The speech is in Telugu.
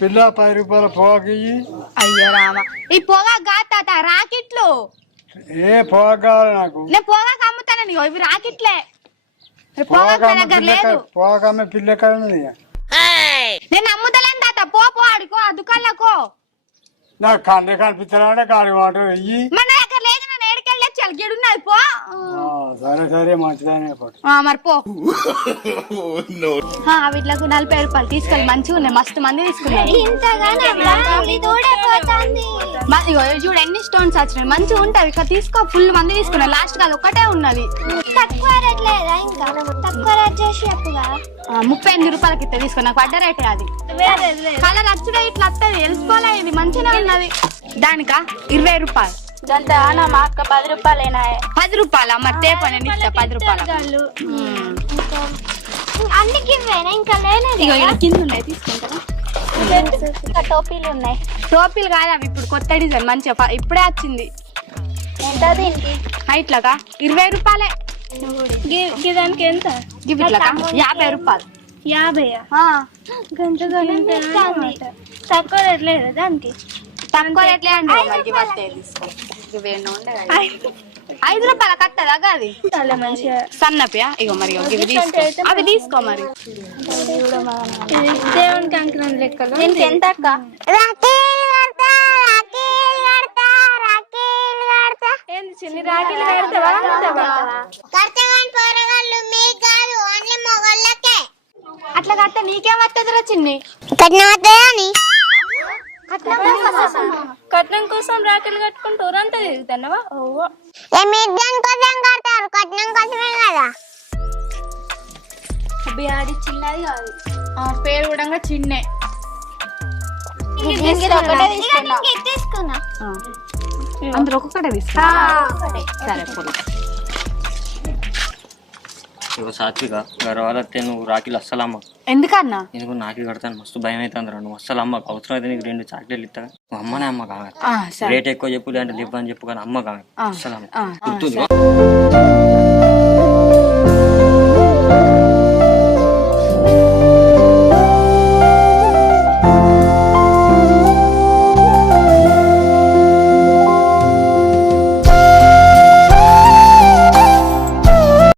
పిల్ల 10 రూపాయల పొగాకు ఇయ్యి. అయ్యో రామ, ఈ పొగాకు కాదు తాత, రాకెట్లు. ఏ పొగాకు కావాలి నాకు? నేను పొగాకు అమ్ముతానని, ఇవి రాకెట్లే. పొగాకు నా దగ్గర లేదు. పొగాకు అమ్మే పిల్ల ఎక్కడ ఉన్నది? నేను అమ్ముతలేను తాత, పో ఆడుకో ఆ దుకాణంలోకో. నాకు కండ్రే కనిపించాలంటే కాడి వాటర్ ఇయ్యి. మన దగ్గర లేదు, నేను ఏడుకెళ్ళి వచ్చాను, గిడున్నది పో. సరే సరే మంచిదానే మరి పో. వీటికి 40 రూపాయలు తీసుకెళ్ళి, మంచిగా ఉన్నాయి, మస్తు మంది తీసుకున్నారు. చూడు ఎన్ని స్టోన్స్ వచ్చినాయి, మంచిగా ఉంటది. ఇక్కడ తీసుకో, ఫుల్ మంది తీసుకున్నారు. లాస్ట్ కాదు ఒక్కటే ఉన్నది. 38 రూపాయలకి ఇస్తే తీసుకో, నాకు పడ్డ రేటే అది. కలర్ వచ్చుడే ఇట్లా వస్తుంది, తెలుసుకోలే. ఇది మంచిగా ఉన్నది. దానికా 20 రూపాయలు. మా అక్క 10 రూపాయలేనా? 10 రూపాయల మరి తేప, నేను ఇస్తా 10 రూపాయలు. అందుకే ఇంకా లేదు. కింద ఉన్నాయి, తీసుకుంటారా? టోపీలు ఉన్నాయి. టోపీలు కాదు అవి, ఇప్పుడు కొత్త డిజైన్ మంచిగా ఇప్పుడే వచ్చింది. ఎంత దీనికి? ఇట్లాగా 20 రూపాయలే. దానికి ఎంత? 50 రూపాయలు. 50? తక్కువ రేట్లేదు దానికి. తక్కువ రేట్లే అండి. 5 రూపాయల కట్టదా అది సన్నపియా? ఇగో మరి ఇవి తీసుకో, అవి తీసుకో మరి. దేవునికి అంకణం లెక్కలు. దీనికి ఎంత అక్క? ఏంది చిన్ని రాఖీలు కడతావా? అట్లా కట్ట నీకేం వస్తుందిరా చిన్ని? కట్నం కోసం రాఖీలు కట్టుకుంటూ ఊరంతా తిరుగుతున్నావా? బిహారీ చిన్నది కాదు, పేరు కూడా చిన్నే. అందరూ ఒక్కొక్కటే తీసుకున్నా. సరే ఇగో సాత్విక గర్వాలతే నువ్వు రాఖీలు అస్సలు అమ్మ. ఎందుకన్నా? ఎందుకు నాకి కడతాను, మస్తు భయం అవుతుంది రా. నువ్వు అస్సలు అమ్మకు. అవసరం అయితే నీకు 2 చాక్లెట్లు ఇస్తా, నువ్వు అమ్మనే అమ్మ కావాలి. రేట్ ఎక్కువ చెప్పు, లేదంటే లివ్ అని చెప్పు, కానీ అమ్మ కావాలి అస్సలు అమ్మ. గుర్తుంది.